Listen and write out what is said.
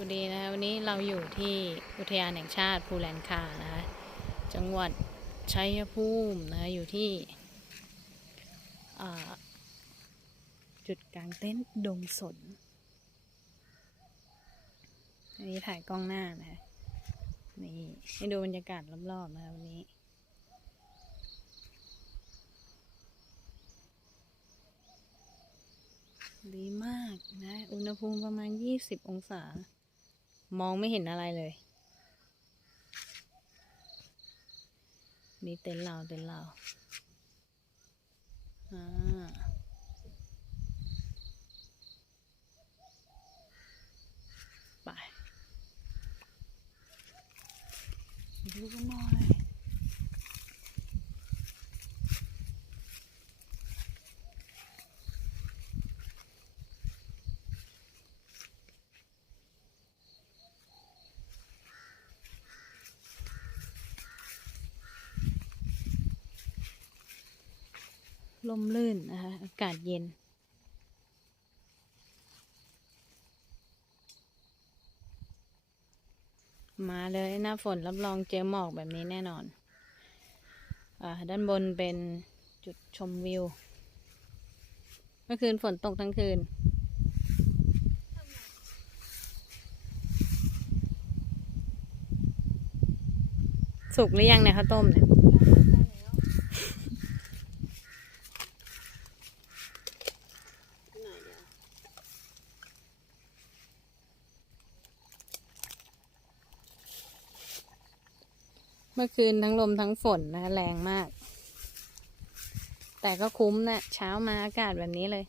วัสดีนะคะวันนี้เราอยู่ที่อุทยานแห่งชาติภูแลนคานะคะจังหวัดชัยภูมินะะอยู่ที่จุดกลางเต็นท์ดงสน อันนี้ถ่ายกล้องหน้านะคะนี่ให้ดูบรรยากาศรอบๆนะคะวันนี้ดีมากนะ อุณหภูมิประมาณ 20 องศา มองไม่เห็นอะไรเลย นี่เต็นท์เราเต็นท์เราอ่าไปดูกันหน่อย ลมลื่นนะคะอากาศเย็น มาเลยหน้าฝนรับรองเจอหมอกแบบนี้แน่นอนอด้านบนเป็นจุดชมวิว เมื่อคืนฝนตกทั้งคืนสุกหรือยังเนี่ยข้าวต้มเนี่ย มื่อคืนทั้งลมทั้งฝนนะแรงมาก แต่ก็คุ้มนะ เช้ามาอากาศแบบนี้เลย